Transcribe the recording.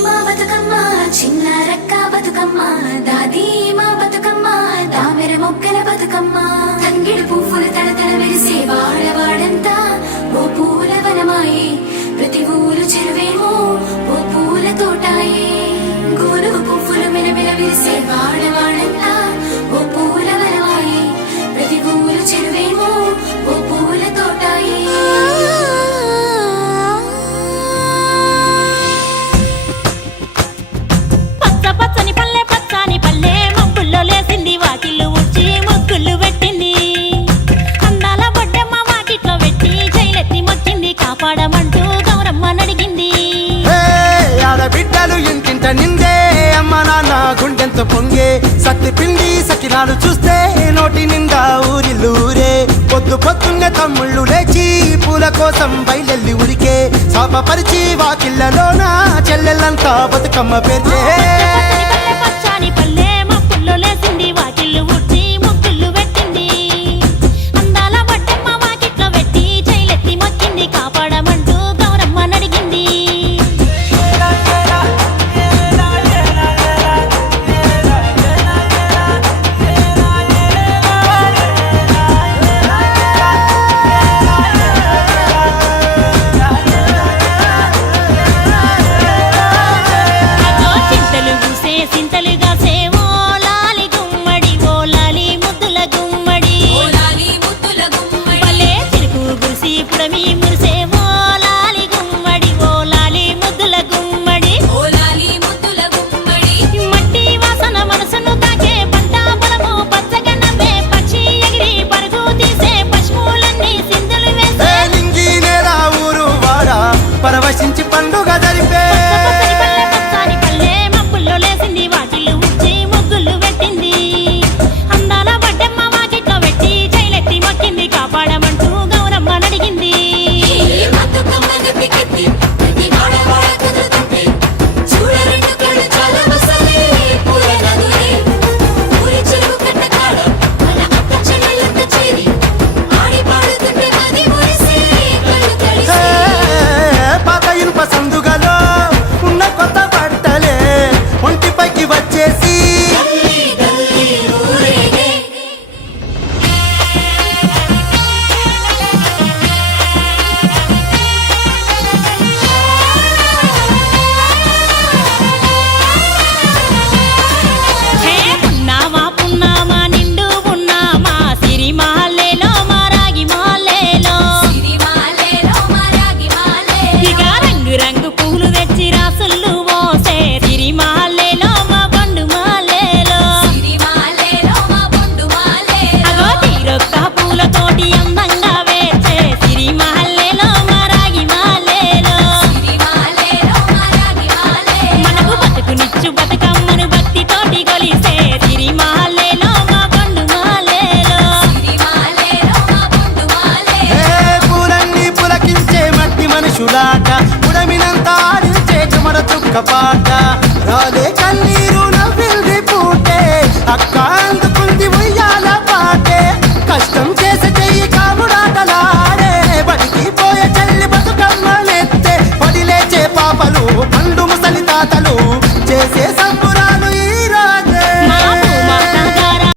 మా బతుకమ్మ చిన్న రక్క బతుకమ్మ దాది మా బతుకమ్మ దామెర మొగ్గల బతుకమ్మ తంగిడు పువ్వులు తడతడ మెరిసే వాడవాడంతా ఓ పూల వనమాయే ప్రతి ఊరు చెరువేమో ఓ పూల తోటాయే గోరు పువ్వులు మెలమెల విరిసే వాడవాడంతా ఓ పూల వనమాయే ప్రతి ఊరు చెరువేమో ఓ పూల తోటాయే పచ్చని పల్లె పచ్చని పల్లె మబ్బుల్లో లేసింది వాకిళ్ళు ఊడ్చి ముగ్గులు పెట్టింది అందాల బొడ్డమ్మ వాకిట్లో పెట్టి జైలెత్తి మొక్కింది కాపాడమంటూ గౌరమ్మ నడిగింది ఆడబిడ్డలు ఇంటింట నిందే అమ్మ నాన్న గుండెంతో పొంగే సత్తి పిండి సకినాలు చూస్తే నోటి నిండా ఊరిల్లూరే పొద్దు పొద్దున్నే తమ్ముళ్ళు లేచి పూల కోసం బయలెల్లి ఉరికే శాపపరిచి వాకిళ్ళలోన చెల్లెళ్ళంతా బతుకమ్మ పేర్చే పచ్చని పల్లె మబ్బుల్లో లేసింది వాకిళ్ళు ఊడ్చి ముగ్గులు పెట్టింది అందాల బొడ్డమ్మ వాకిట్లో పెట్టి జైలెత్తి మొక్కింది కాపాడమంటూ గౌరమ్మ నడిగింది పరవశించి పండుగ జరిపే పచ్చని పల్లె మబ్బుల్లో లేసింది వాకిళ్ళు ఊడ్చి ముగ్గులు పెట్టింది అందాల బొడ్డమ్మ వాకిట్లో పెట్టి జైలెత్తి మొక్కింది కాపాడమంటూ గౌరమ్మ నడిగింది సందుగలో ఉన్న కొత్త బట్టలే ఒంటిపైకి వచ్చేసి పున్నామా నిండు పున్నామా సిరి మహల్లేలో మా రాగి మహల్లేలో ఇక రంగు రంగు పూలు తెచ్చి రాసుళ్ళు మోసే సిరి మహల్లేలో మా బండు మహల్లేలో అగో తీరొక్క పూలతోటి అందంగా వేచే సిరి మహల్లేలో మా రాగి మహల్లేలో మనకు బతుకునిచ్చు బతుకమ్మను భక్తితోటి కొలిసే సిరి మహల్లేలో మా బండు మహల్లేలో పూలన్నీ పులకించే మట్టి మనుషులాట ఉడమినంత ఆడించే చెమర చుక్క పాట రాలే